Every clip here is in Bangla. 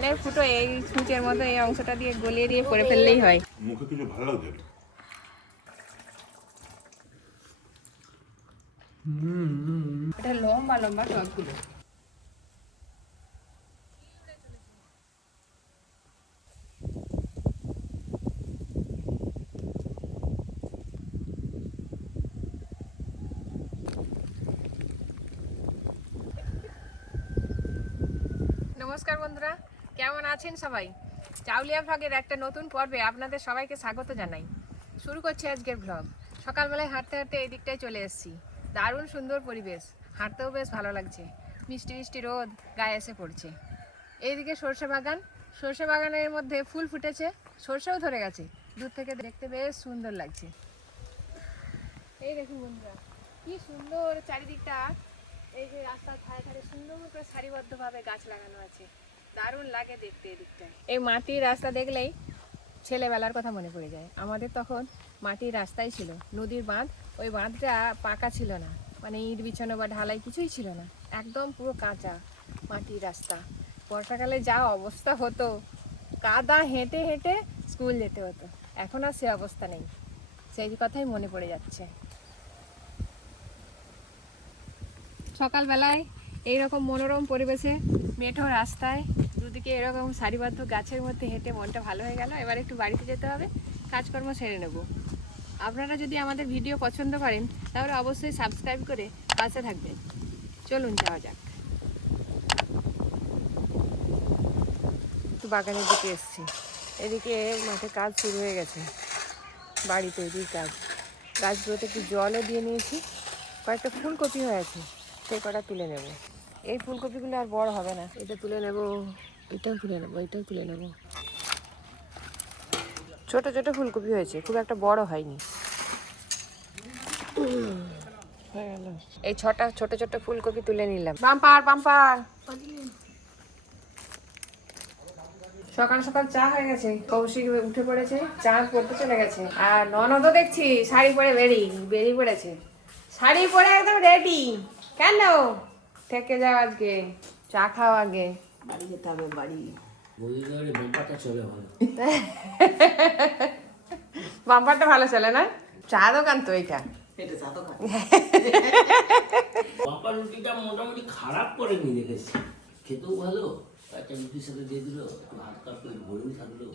কানের ফুটো এই ছুঁচের মতো এই অংশটা দিয়ে গলিয়ে দিয়ে করে ফেললেই হয়। মুখে কিছু ভালো লাগছে না। এটা লম্বা লম্বা সবগুলো। নমস্কার বন্ধুরা, কেমন আছেন সবাই? চাউলিয়া ভ্লগের একটা নতুন পর্বে আপনাদের সবাইকে স্বাগত জানাই। শুরু করছি আজকের ভ্লগ। সকালবেলায় হাঁটতে হাঁটতে এই দিকটায় চলে এসেছি। দারুণ সুন্দর পরিবেশ, হাঁটতেও বেশ ভালো লাগছে। মিষ্টি মিষ্টি রোদ গায়ে এসে পড়ছে। এইদিকে সর্ষে বাগান, সর্ষে বাগানের মধ্যে ফুল ফুটেছে, সর্ষেও ধরে গেছে। দূর থেকে দেখতে বেশ সুন্দর লাগছে। এই দেখুন বন্ধুরা, কি সুন্দর চারিদিকটা। এই যে রাস্তার ধারে ধারে সুন্দর করে সারিবদ্ধভাবে গাছ লাগানো আছে, দারুণ লাগে দেখতে। এদিকটায় এই মাটির রাস্তা দেখলেই ছেলেবেলার কথা মনে পড়ে যায়। আমাদের তখন মাটির রাস্তাই ছিল, নদীর বাঁধ। ওই বাঁধটা পাকা ছিল না, মানে ইট বিছানো বা ঢালাই কিছুই ছিল না, একদম পুরো কাঁচা মাটির রাস্তা। বর্ষাকালে যা অবস্থা হতো, কাদা হেঁটে হেঁটে স্কুল যেতে হতো। এখন আর সে অবস্থা নেই, সেই কথাই মনে পড়ে যাচ্ছে। সকালবেলায় এইরকম মনোরম পরিবেশে মেঠো রাস্তায় দুদিকে এরকম সারিবদ্ধ গাছের মধ্যে হেঁটে মনটা ভালো হয়ে গেল। এবার একটু বাড়িতে যেতে হবে, কাজকর্ম সেরে নেব। আপনারা যদি আমাদের ভিডিও পছন্দ করেন তাহলে অবশ্যই সাবস্ক্রাইব করে পাশে থাকবেন। চলুন যাওয়া যাক। একটু বাগানের দিকে এসেছি। এদিকে মাঠে কাজ শুরু হয়ে গেছে, বাড়ি তৈরির কাজ। গাছগুলোতে একটু জলও দিয়ে নিয়েছি। কয়েকটা ফুলকপি হয়েছে, সেই কটা তুলে নেব। এই ফুলকপিগুলো আর বড় হবে না, এটা তুলে নেব, এটাও তুলে নেব, এটাও তুলে নেব। ছোট ছোট ফুলকপি হয়েছে, খুব একটা বড় হয়নি। হয়ে গেল। এই 6টা ছোট ছোট ফুলকপি তুলে নিলাম। Bumper bumper. সকাল সকাল চা হয়ে গেছে, কৌশিক উঠে পড়েছে, চা পড়তে চলে গেছে। আর ননদও দেখছি শাড়ি পরে বেরিয়ে পড়েছে। শাড়ি পরে একদম রেডি। কেন থেকে যাও আজকে? চা খাও আগে। বাড়ি যেতে হবে, বাড়ি বাম্পারটা চলে ভালো। বাম্পারটা ভালো চলে না? চা দোকান তো এটা। বাম্পার রুটিটা মোটামুটি খারাপ করে নিয়ে দেখেছি, খেতেও ভালো। একটা রুটির সাথে দিয়ে দিল, হালকা করে ভরেও থাকলো।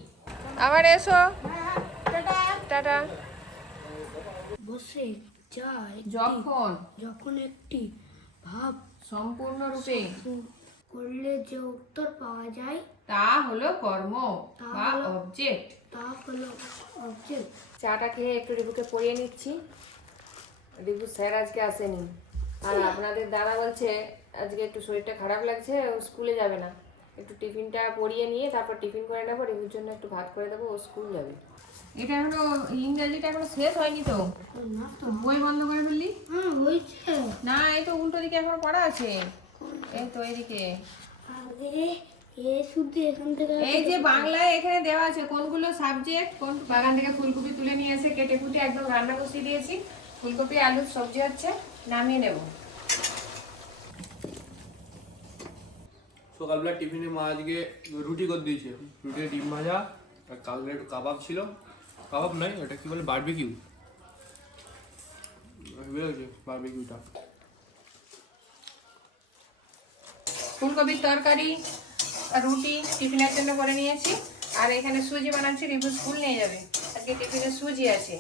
আবার এসো, টাটা। বসে যায় যখন একটি ভাব সম্পূর্ণরূপে করলে যে উত্তর পাওয়া যায় তা হলো কর্ম বা অবজেক্ট। তা হলো অবজেক্ট। চাটা খেয়ে একটু রিবুকে পড়িয়ে নিচ্ছি। রিবু স্যার আজকে আসেনি, আর আপনাদের দাদা বলছে আজকে একটু শরীরটা খারাপ লাগছে, ও স্কুলে যাবে না। একটু টিফিনটা পড়িয়ে নিয়ে তারপর টিফিন করে নেবো, রিবুর জন্য একটু ভাত করে দেবো, ও স্কুল যাবে। এটা এখনো ইংরেজিটা এখনো শেষ হয়নি তো? না তো, বই বন্ধ করে ফেললি? হ্যাঁ হয়েছে। না, এই তো উল্টো দিকে এখনো পড়া আছে। এই তো এইদিকে, আগে এ শুধু এখান থেকে এই যে বাংলায় এখানে দেওয়া আছে কোনগুলো সাবজেক্ট। কোন বাগান থেকে ফুলকপি তুলে নিয়ে এসে কেটে কুটে একদম রান্না বসিয়ে দিয়েছি। ফুলকপি আলুর সবজি হচ্ছে, নামিয়ে নেব। সকালবেলা টিফিনে মা আজকে রুটি করে দিয়েছে, রুটি ডিম ভাজা আর কালকে একটু কাবাব ছিল। কাবাব নয়, ওটা কি বলে, বারবিকিউ। বারবিকিউটা ফুলকপির তরকারি আর রুটি টিফিনের জন্য করে নিয়েছি। আর এখানে সুজি বানাচ্ছি, রিভু স্কুল নিয়ে যাবে। আজকে টিফিনে সুজি আছে।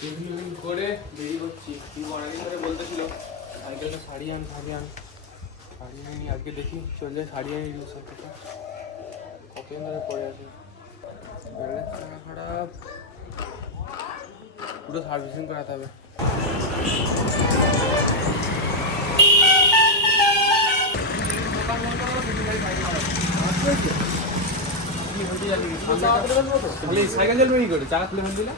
টিফিন করে দেরি করছি। কিন্তু অনেকদিন ধরে বলতেছিল আজকে একটা শাড়ি আন, শাড়ি আনি। আজকে দেখি চলে শাড়ি আনি। কতদিন ধরে পরে আছি, খারাপ, পুরো সার্ভিসিং করাতে হবে। সাইকেল চলবে কি করে? চাকা খুলে ফেল দিলে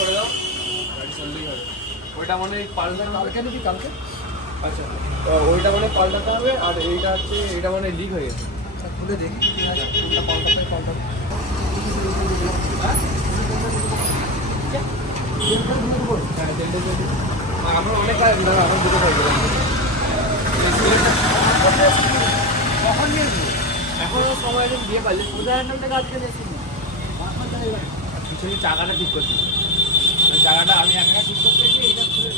করে দাও, গাড়ি চললেই হবে। ওইটা মনে হয় পাল্টাতে হবে। কেন কি কালকে? আচ্ছা, ওইটা মানে পাল্টাতে হবে। আর এইটা হচ্ছে, এটা মানে লিক হয়ে গেছে। খুলে দেখি কি আছে কোনটা পাল্টাতে পাল্টাতে আমার অনেক কাজ দাদা আমার দুটো কাজ কখন নিয়েছি এখনো সময় দিন দিয়ে পারলে উদাহরণ থেকে আজকে দেখছি পিছনে চাকাটা ঠিক করছি চাকাটা আমি একা ঠিক করতে গিয়ে এইটা খুলে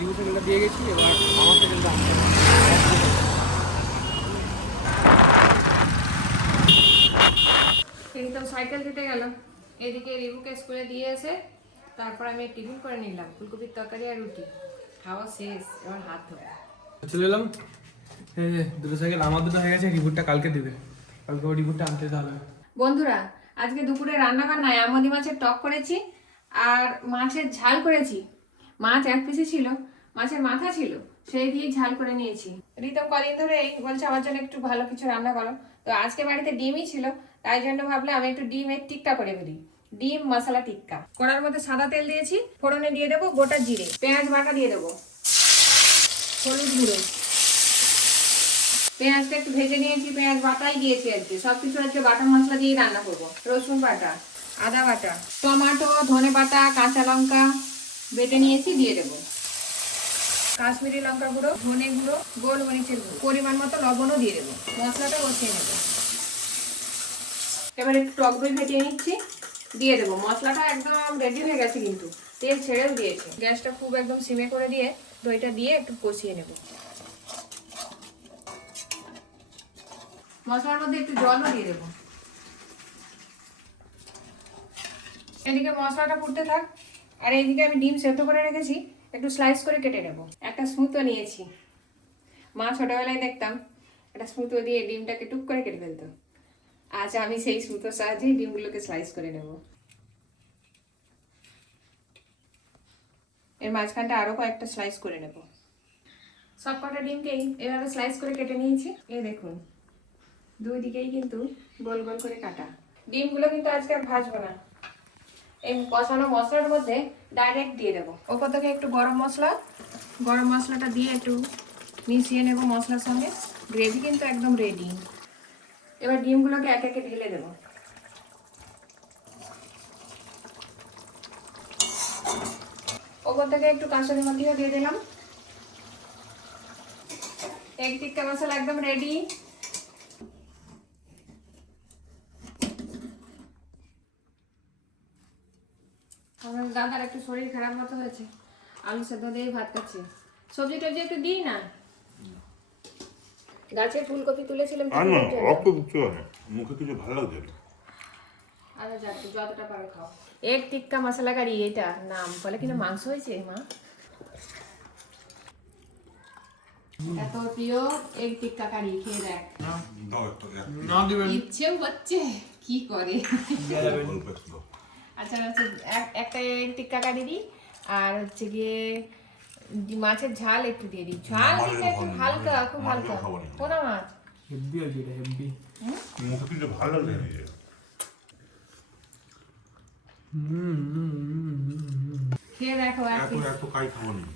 রিভিউটা দিয়ে গেছি এবার আমার সেকেন্ডটা একদম সাইকেল দিতে গেল, এদিকে রিভুকে স্কুলে দিয়ে এসে তারপর আমি টিফিন করে নিলাম ফুলকপির তরকারি আর রুটি। খাওয়া শেষ, এবার হাত ধোবো। চলে এলাম এই যে দুটো সাইকেল আমার দুটো হয়ে গেছে রিপোর্টটা কালকে দেবে কালকে ওই রিপোর্টটা আনতে হবে। বন্ধুরা, আজকে দুপুরে রান্না বান্নায় আমদি মাছের টক করেছি আর মাছের ঝাল করেছি। মাছ এক পিসে ছিল, মাছের মাথা ছিল, সেই দিয়ে ঝাল করে নিয়েছি। রিতম কদিন ধরে বলছে আমার জন্য একটু ভালো কিছু রান্না করো, তো আজকে বাড়িতে ডিমই ছিল, তাই জন্য ভাবলাম আমি একটু ডিমের টিক্কা করে ফেলি। ডিম মশলা টিক্কা। কড়ার মধ্যে সাদা তেল দিয়েছি, ফোড়নে দিয়ে দেবো গোটা জিরে, পেঁয়াজ বাটা দিয়ে দেবো, হলুদ গুঁড়ো, পেঁয়াজটা একটু ভেজে নিয়েছি, পেঁয়াজ বাটাই দিয়েছি আজকে, সবকিছু আজকে বাটা মশলা দিয়ে রান্না করবো। রসুন বাটা, আদা বাটা, টমেটো, ধনে পাতা, কাঁচা লঙ্কা বেটে নিয়েছি দিয়ে দেবো, কাশ্মীরি লঙ্কা গুঁড়ো, ধনে গুঁড়ো, গোলমরিচের গুঁড়ো, পরিমাণ মতো লবণও দিয়ে দেবো। মশলাটা কষিয়ে নেবো। এবার একটু টক দই ফেটিয়ে নিচ্ছি, দিয়ে দেবো। মশলাটা একদম রেডি হয়ে গেছে, কিন্তু তেল ছেড়েও দিয়েছে। গ্যাসটা খুব একদম সিমে করে দিয়ে দইটা দিয়ে একটু কষিয়ে নেব। মশলার মধ্যে একটু জলও দিয়ে দেবো। এদিকে মশলাটা ফুটতে থাক, আর এইদিকে আমি ডিম সেদ্ধ করে রেখেছি, একটু স্লাইস করে কেটে নেব। একটা সুতো নিয়েছি, মা ছোটবেলায় দেখতাম একটা সুতো দিয়ে ডিমটাকে টুক করে কেটে ফেলতো। আজ আমি সেই সুতোর সাহায্যে ডিমগুলোকে স্লাইস করে নেব। এর মাঝখানটা আরো কয়েকটা স্লাইস করে নেব। সব কটা ডিমকেই এভাবে স্লাইস করে কেটে নিয়েছি। এই দেখুন, দুই দিকেই কিন্তু গোল গোল করে কাটা। ডিমগুলো কিন্তু আজকে আর ভাজবো না, এই কষানো মশলার মধ্যে ডাইরেক্ট দিয়ে দেবো। ওপর থেকে একটু গরম মশলাটা দিয়ে একটু মিশিয়ে নেব মশলার সঙ্গে। গ্রেভি কিন্তু একদম রেডি। এবার ডিমগুলোকে এক একে ঢেলে দেব। ওপর থেকে একটু কাঁচুরি মেথিও দিয়ে দিলাম। এগ টিক্কা মশলা একদম রেডি। আমার দাদার একটু শরীর খারাপ মতো হয়েছে, আলু সেদ্ধ দিয়ে ভাত খাচ্ছে। সবজি টবজি একটু দিই না, গাছে ফুলকপি তুলেছিলাম। মুখে কিছু ভালো লাগছে না। আরে যাচ্ছে, যতটা পারো খাও। এগ টিক্কা মশলা কারি, এটা নাম বলে কিনা মাংস হয়েছে মা। এত প্রিয় এগ টিক্কা কারি, খেয়ে দেখ। ইচ্ছেও হচ্ছে, কি করে। আচ্ছা হচ্ছে একটা এগ টিক্কা কারি দিই, আর হচ্ছে গিয়ে মাছের ঝাল একটু দিয়ে দিই। ঝাল দিলে একটু হালকা, খুব হালকা। কোনা মাছ হেভি আছে এটা, হেভি। মুখে কিছু ভালো লাগছে না। খেয়ে দেখো। এত খাই খাবো না,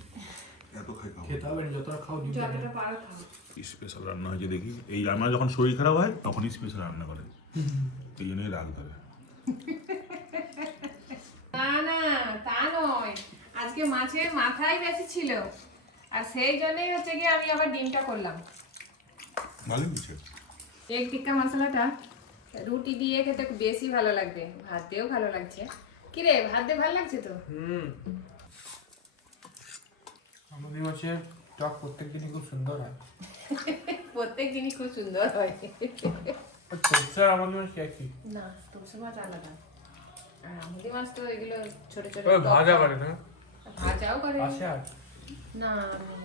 এত খাই খাবো খেতে হবে না, যতটা খাও দিন। যতটা পারো খাও। স্পেশাল রান্না হয়েছে দেখি। এই আমার যখন শরীর খারাপ হয় তখনই স্পেশাল রান্না করে, এই জন্যই রাগ ধরে। না না, তা নয়, আজকে মাছের মাথাই বেশি ছিল, আর সেই জন্যই হচ্ছে গিয়ে আমি আবার ডিমটা করলাম। ভালোই হয়েছে। এগ টিক্কা মশলাটা রুটি দিয়ে খেতে বেশি ভালো লাগবে, ভাত দিয়েও ভালো লাগছে। কি রে, ভাত দিয়ে ভালো লাগছে তো? আমাদের মাছের টক প্রত্যেক দিনই খুব সুন্দর হয়। প্রত্যেক দিনই খুব সুন্দর হয়। স্যার আমাদের মাছ একই না, তোপসে মাছ আলাদা, আর আমাদের মাছ তো এগুলো ছোট ছোট। ভাজা করে না, ভাজাও করে আছে আর না।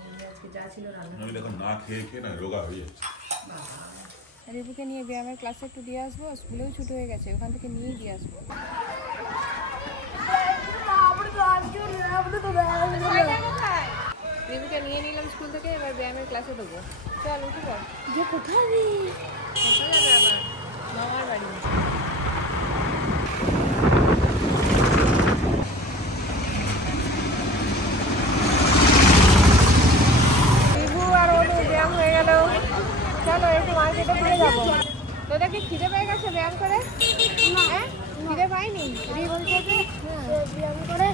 আমি আজকে যা ছিল রান্না। আমি দেখুন না খেয়ে খেয়ে না রোগা হয়ে যাচ্ছে। রিপুকে নিয়ে ব্যায়ামের ক্লাসে একটু দিয়ে আসবো, স্কুলেও ছুটি হয়ে গেছে, ওখান থেকে নিয়েই দিয়ে আসবো। রিপুকে নিয়ে নিলাম স্কুল থেকে, এবার ব্যায়ামের ক্লাসে দেবো। চল উঠে পড়। যে কোথায় কোথায় যাবে আবার? মামার বাড়ি। রিভু আর অনু কেটে পড়ে যাবো। তোদের কি খিদে পেয়ে গেছে ব্যায়াম করে? হ্যাঁ, খিদে পাইনি? বলছে যে ব্যায়াম করে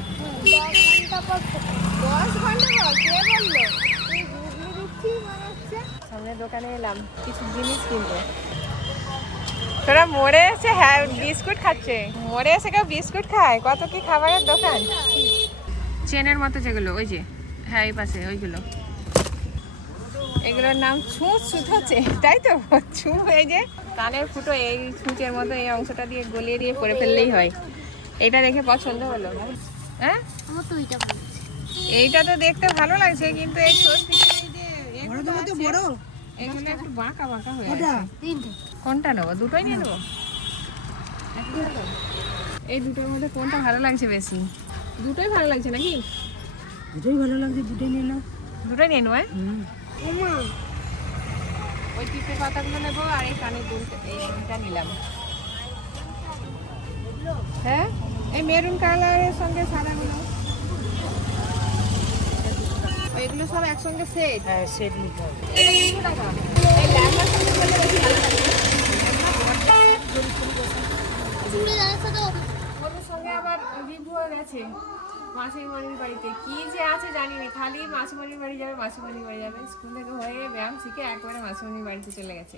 10 ঘন্টা পর খেতে। 10 ঘন্টা পর? কে বললো? তুই গুগলি দিচ্ছি মনে হচ্ছে। সামনে দোকানে এলাম কিছু জিনিস কিনতে। তোরা মোড়ে এসে হ্যাঁ বিস্কুট খাচ্ছে। মোড়ে এসে কেউ বিস্কুট খায়? কত কি খাবারের দোকান, চেনের মতো যেগুলো, ওই যে হ্যাঁ এই পাশে ওইগুলো, এগুলোর নাম ছুঁচ ছুঁচে, তাই তো? ছুঁ, এই যে কানের ফুটো এই ছুঁচের মতো এই অংশটা দিয়ে গলিয়ে দিয়ে করে ফেললেই হয়। এটা দেখে পছন্দ হলো। হ্যাঁ, আমার তো এটা ভালো লাগছে। এইটা তো দেখতে ভালো লাগছে, কিন্তু এই ছোট থেকে এই যে এগুলো আছে, এগুলো একটু বাঁকা বাঁকা হয়ে আছে। তিনটে। কোনটা নেবো? দুটোই নিয়ে নেবো? এই দুটোর মধ্যে কোনটা ভালো লাগছে বেশি? দুটোই ভালো লাগছে নাকি? দুটোই ভালো লাগছে, দুটোই নিয়ে নাও। দুটোই নিয়ে নেবো। ওমা ওই পিঁপড়ে পাতাগুলো নেবো আর এই কানের দুলটা, এই দুলটা নিলাম। হ্যাঁ, এই মেরুন কালারের সঙ্গে সাদাগুলো, এগুলো সব একসঙ্গে সেট। হ্যাঁ, সেট নিতে হবে। এটা 200 টাকা। এই ল্যাহেঙ্গার সঙ্গে করলে বেশি ভালো লাগবে। চুড়ি জানাচ্ছে তো ওর সঙ্গে আবার রিভুও গেছে মাসিমণির বাড়িতে। কি যে আছে জানি না, খালি মাসিমণির বাড়ি যাবে, মাসিমণির বাড়ি যাবে। স্কুল থেকে হয়ে ব্যায়াম শিখে একবারে মাসিমণির বাড়িতে চলে গেছে।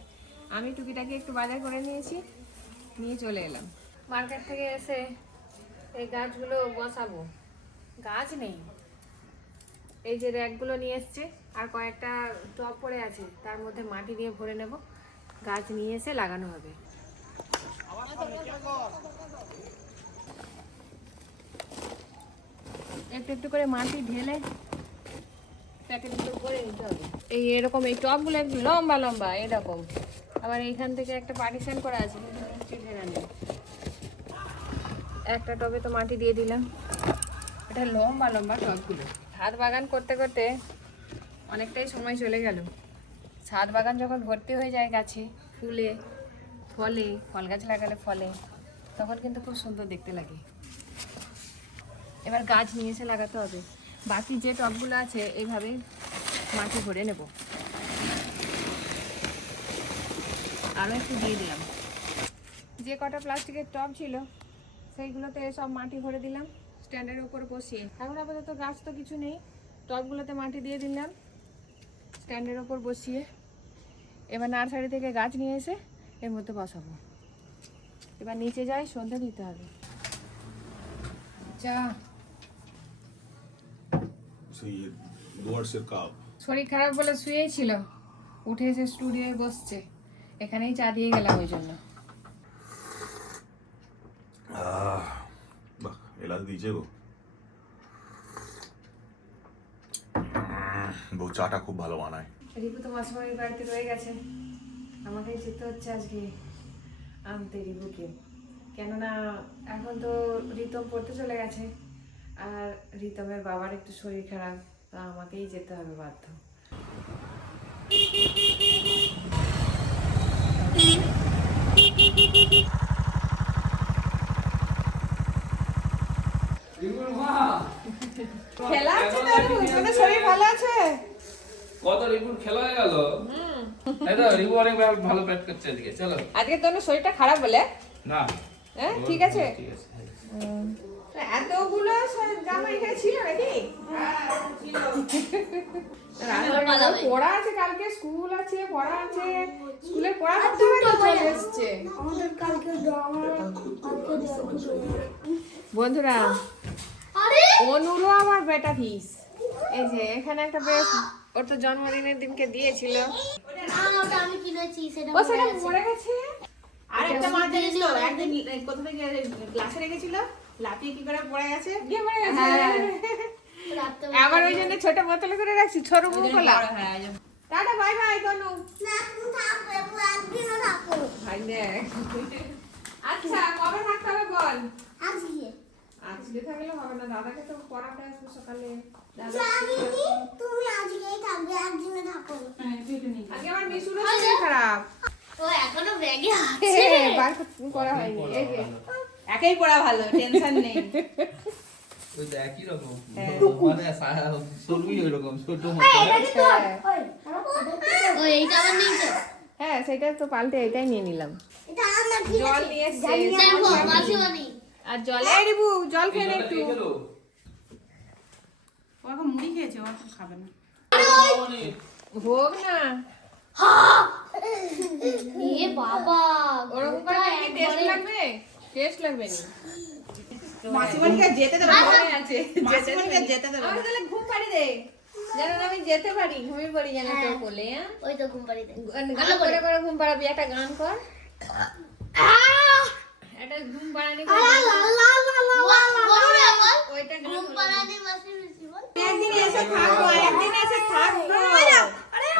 আমি টুকিটাকি একটু বাজার করে নিয়েছি, নিয়ে চলে এলাম। মার্কেট থেকে এসে এই গাছগুলো বসাবো, গাছ নেই। এই যে র্যাকগুলো নিয়ে এসছে আর কয়েকটা টব পড়ে আছে, তার মধ্যে মাটি দিয়ে ভরে নেব, গাছ নিয়ে এসে লাগানো হবে। একটু একটু করে মাটি ঢেলে প্যাকেটগুলো করে নিতে হবে। এই এরকম এই টবগুলো একটু লম্বা লম্বা এরকম, আবার এইখান থেকে একটা পার্টিশন করা আছে, কিন্তু মিষ্টি ঢেলা নেই। একটা টবে তো মাটি দিয়ে দিলাম। এটা লম্বা লম্বা টবগুলো। ছাদ বাগান করতে করতে অনেকটাই সময় চলে গেল। ছাদ বাগান যখন ভর্তি হয়ে যায় গাছে, ফুলে ফলে, ফল গাছ লাগালে ফলে, তখন কিন্তু খুব সুন্দর দেখতে লাগে। এবার গাছ নিয়ে এসে লাগাতে হবে। বাকি যে টবগুলো আছে এইভাবে মাটি ভরে নেব। আরও একটু দিয়ে দিলাম। যে কটা প্লাস্টিকের টব ছিল সেইগুলোতে সব মাটি ভরে দিলাম স্ট্যান্ডের উপর বসিয়ে। এখন আপাতত গাছ তো কিছু নেই, টবগুলোতে মাটি দিয়ে দিলাম স্ট্যান্ডের ওপর বসিয়ে। এবার নার্সারি থেকে গাছ নিয়ে এসে এর মধ্যে বসাবো। এবার নিচে যাই, সন্ধ্যা দিতে হবে। চা, সেই ডুয়ার্সের কাপ। শরীর খারাপ বলে শুয়েই ছিল, উঠে এসে স্টুডিওয়ে বসছে। এখানেই চা দিয়ে গেলাম ওই জন্য। বাহ, এলাচ দিয়েছে গো। বউ চাটা খুব ভালো বানায়। রিপু তো মাসিমারির বাড়িতে রয়ে গেছে, আমাকেই যেতে হচ্ছে আজকে আনতে রিপুকে। কেননা এখন তো রিতম পড়তে চলে গেছে, আর রিতমের বাবার একটু শরীর খারাপ, তো আমাকেই যেতে হবে বাধ্য। খেলা আছে তো, তোদের শরীর ভালো আছে? কত রিপোর্ট খেলা হয়ে গেল। এই তো রিপু অনেক ভালো প্র্যাকটিস করছে এদিকে। চলো আজকে তোর শরীরটা খারাপ বলে? না, হ্যাঁ ঠিক আছে। ঠিক আছে। এতগুলো জামা এখানে ছিল নাকি? পড়া আছে, কালকে স্কুল আছে, পড়া আছে, স্কুলে পড়া করতে হবে তো চলে এসছে। আমাদের কালকে বন্ধুরা, আরে অনুরও আমার বেটা ফিস। এই যে এখানে একটা বেশ, ওর তো জন্মদিনের দিনকে দিয়েছিল। না ওটা আমি কিনেছি, সেটা ও সেটা পড়ে গেছে। আর একটা মা জানিস তো, একদিন কোথা থেকে ক্লাসে রেখেছিল, লাফিয়ে কি করে পড়ে গেছে, গিয়ে পড়ে গেছে। রাখতে আবার ওই জন্য ছোট বোতলে করে রাখছি, ছোট মুখোলা। টাটা, বাই বাই তনু। না তুমি থাকবে, একদিনও থাকো ভাই দেখ। আচ্ছা কবে থাকতে হবে বল? আজকে আজকে থাকলে হবে না, দাদাকে তো পড়াতে আসবো সকালে। জানি তুমি আজকেই থাকবে, একদিনে থাকো আজকে আমার মিশুরও শরীর খারাপ। ও এখনো ব্যাগে আছে বার করা হয়নি। এই যে একাই পড়া ভালো, টেনশন নেই। ওই তো একই রকম, মানে সরুই ওই রকম ছোট মতো। ও এইটা আবার নিয়েছো? হ্যাঁ এটা তো পাল্টে এটাই নিয়ে নিলাম। এটা আমার ঠিক জল আছে নিয়ে এসছে। দেখো মাসিমণি আর জল এই রিবু জল খেয়ে নে একটু। ও এখন মুড়ি খেয়েছে, ও এখন খাবে না। হোক না এ বাবা ওরকম করে কি টেস্ট লাগবে? টেস্ট লাগবে না। মাসিমণিকে যেতে দেবে, মনে আছে মাসিমণিকে যেতে দেবে। আমি তাহলে ঘুম পাড়ি দে, যেন আমি যেতে পারি, ঘুমিয়ে পড়ি যেন তোর কোলে। হ্যাঁ? ওই তো ঘুম পাড়ি দে গান করে করে ঘুম পাড়াবি, একটা গান কর, একটা ঘুম পাড়ানি করে বলো রে আমার ওইটা গান ঘুম বলে। পাড়ানি মাসি বল একদিন এসে থাকবো, একদিন এসে থাকবো।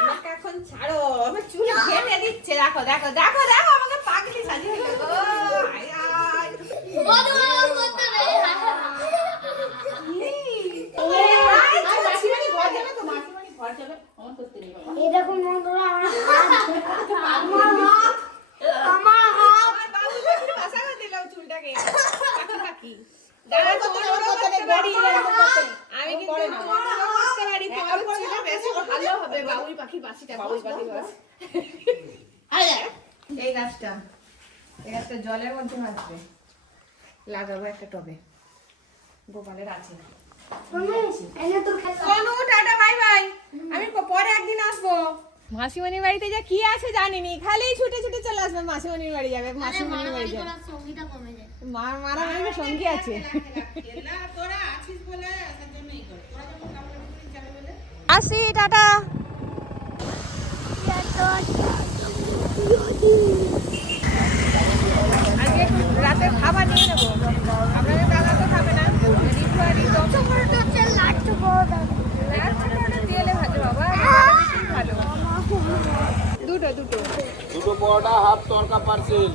আমাকে এখন ছাড়ো, আমার চুল ঘেটে দিচ্ছে। দেখো দেখো দেখো দেখো আমাকে পাগলি সাজিয়ে দিল গো। আয়, আয়। বলো করতে রে মাসিমণি ঘর যাবে তো, মাসিমণি ঘর যাবে, আমার করতে নেই বাবা। এই দেখো বন্ধুরা আমার আমার বাবু পাখির বাসা করে দিলাম চুলটাকে। পাখি পাখি। দাঁড়া, তোমারও করতে পারি। আমি কিন্তু তোমারও করতে পারি। তোমার ছিল বেশি ভালো হবে বাবুই পাখির বাসিটা। বাবুই পাখির বাসি। এই গাছটা জলের মধ্যে ভাসবে, লাগাবো একটা টবে। গোপালের আছে। এনে তোর খেলা সোনু টাটা বাই বাই, আমি পরে একদিন আসবো। মাসিমণির বাড়িতে যা কি আছে জানিনি, খালি ছুটে ছুটে চলে আসবে। মাসিমণির বাড়ি যাবে, মাসিমণির বাড়ি যাবে। সঙ্গীটা কমে যায় মারা মানে সঙ্গী আছে। তোরা আছিস বলে তার জন্যই করে, তোরা যখন কামড়ে যাবে বলে। আসি টাটা। আজকে একটু রাতের খাবার নিয়ে নেবো। আপনাদের দাদা তো খাবে না। রিফু আর রিতম। ছোটটা হচ্ছে লাট্টু বড় লাচ্ছাটা তেলে ভাজে বাবা, বেশি ভালো। দুটো দুটো। দুটো পরোটা, হাফ তরকা পার্সেল।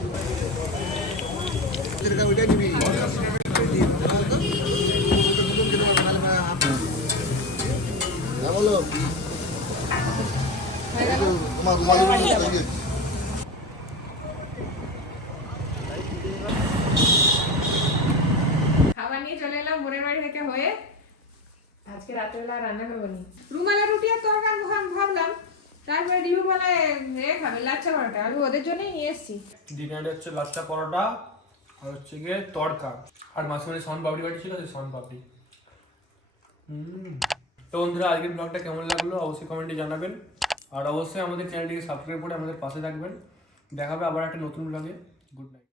খাবার নিয়ে চলে এলাম বোনের বাড়ি থেকে হয়ে। আজকে রাত্রেবেলা রান্না করবো নি, রুমালা রুটি আর তরকার ভাবলাম। তারপরে রিভু বলে খাবে লাচ্ছা পরোটা, আমি ওদের জন্যই নিয়ে এসেছি। ডিনারে হচ্ছে লাচ্ছা পরোটা আর হচ্ছে গিয়ে তড়কা, আর মাসিমণি সন পাপড়ি বাটি ছিল, সেই সন পাপড়ি। তো বন্ধুরা, আজকের ব্লগটা কেমন লাগলো অবশ্যই কমেন্টে জানাবেন, আর অবশ্যই আমাদের চ্যানেলটিকে সাবস্ক্রাইব করে আমাদের পাশে থাকবেন। দেখা হবে আবার একটা নতুন ব্লগে। Good night.